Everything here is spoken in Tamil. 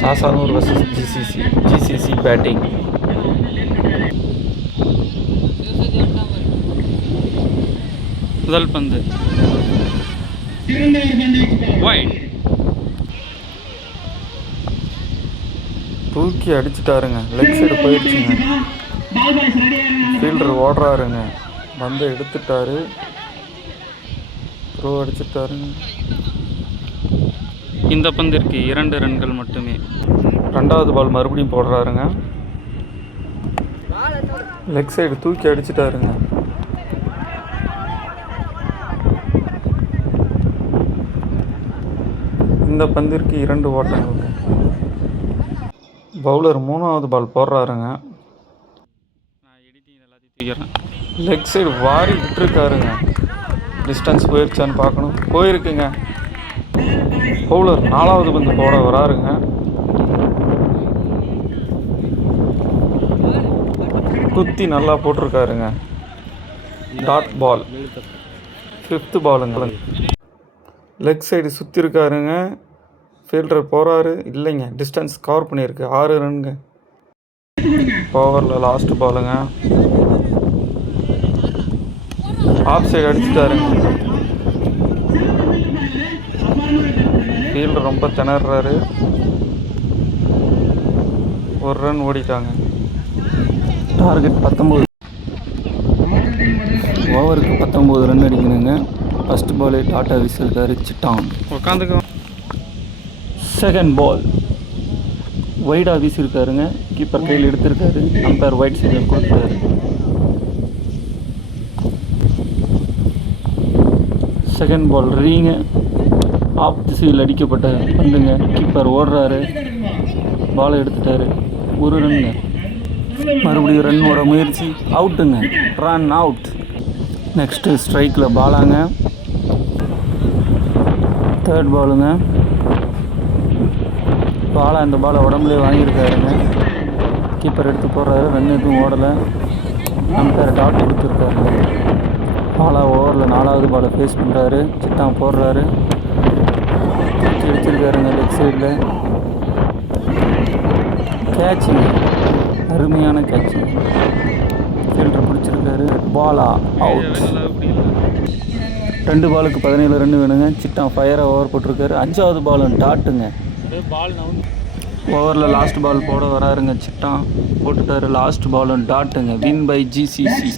சாசானூர் வர்சஸ் ஜிசிசி பேட்டிங். முதல் பந்து வைட், தூக்கி அடிச்சுட்டாருங்க. லெக் சைடு போயிடுச்சுங்க. ஃபீல்டர் ஓடுறாருங்க. பந்தை எடுத்துட்டாரு. த்ரோ அடிச்சுட்டாருங்க. இந்த பந்திற்கு 2 ரன்கள் மட்டுமே. 2வது பால் மறுபடியும் போடுறாருங்க. லெக் சைடு தூக்கி அடிச்சுட்டாருங்க. இந்த பந்திற்கு 2 ஓட்டங்கள். பவுலர் 3வது பால் போடுறாருங்க. லெக் சைடு வாரி விட்டுருக்காருங்க. டிஸ்டன்ஸ் போயிருச்சான்னு பார்க்கணும். போயிருக்குங்க. பவுலர் 4வது பந்து போட வராருங்க. குத்தி நல்லா போட்டிருக்காருங்க. Dot ball. 5th பாலுங்க. லெக் சைடு சுற்றி இருக்காருங்க. ஃபீல்டர் போகிறாரு. இல்லைங்க, டிஸ்டன்ஸ் கவர் பண்ணியிருக்கு. 6 ரன்ங்க. ஓவரில் லாஸ்ட் பாலுங்க. Off side அடிச்சுட்டாருங்க. ஃபீல்டர் ரொம்ப திணறாரு. 1 ரன் ஓடிட்டாங்க. டார்கெட் 19. ஓவருக்கு 19 ரன் அடிக்கணுங்க. ஃபஸ்ட் பாலே டாட்டா வீசிருக்காரு. சிட்டான் உட்காந்துக்க. செகண்ட் பால் வைடாக வீசியிருக்காருங்க. கீப்பர் கையில் எடுத்திருக்காரு. அம்பையர் வைட் சிக்னல் கொடுத்தாரு. செகண்ட் பால் ரீங்க. ஆஃப் திசையில் அடிக்கப்பட்ட பந்துங்க. கீப்பர் ஓடுறாரு. பாலை எடுத்துட்டாரு. 1 ரன்ங்க. மறுபடியும் ரன்னோட முயற்சி. அவுட்டுங்க. Run out. நெக்ஸ்ட்டு ஸ்ட்ரைக்கில் பாலாங்க. 3rd பாலுங்க. பாலா இந்த பாலை உடம்புலேயே வாங்கியிருக்காருங்க. கீப்பர் எடுத்து போடுறாரு. ரன் எதுவும் ஓடலை. Umpire dot கொடுத்துருக்காருங்க. பாலா ஓவரில் 4வது பாலை ஃபேஸ் பண்ணுறாரு. சிட்டான் போடுறாரு. தூக்கி அடிச்சிருக்காருங்க லெக் சைடில். கேட்சுங்க. அருமையான கேட்சுங்க. ஃபீல்டர் பிடிச்சிருக்காரு. பாலா அவுட். 2 பாலுக்கு 17 ரன் வேணுங்க. சிட்டான் ஃபயராக ஓவர் போட்டிருக்காரு. 5வது பாலும் டாட்டுங்க. ஓவரில் லாஸ்ட் பால் போட வராருங்க. சிட்டான் போட்டுட்டாரு. லாஸ்ட் பாலும் டாட்டுங்க. Win by GCC.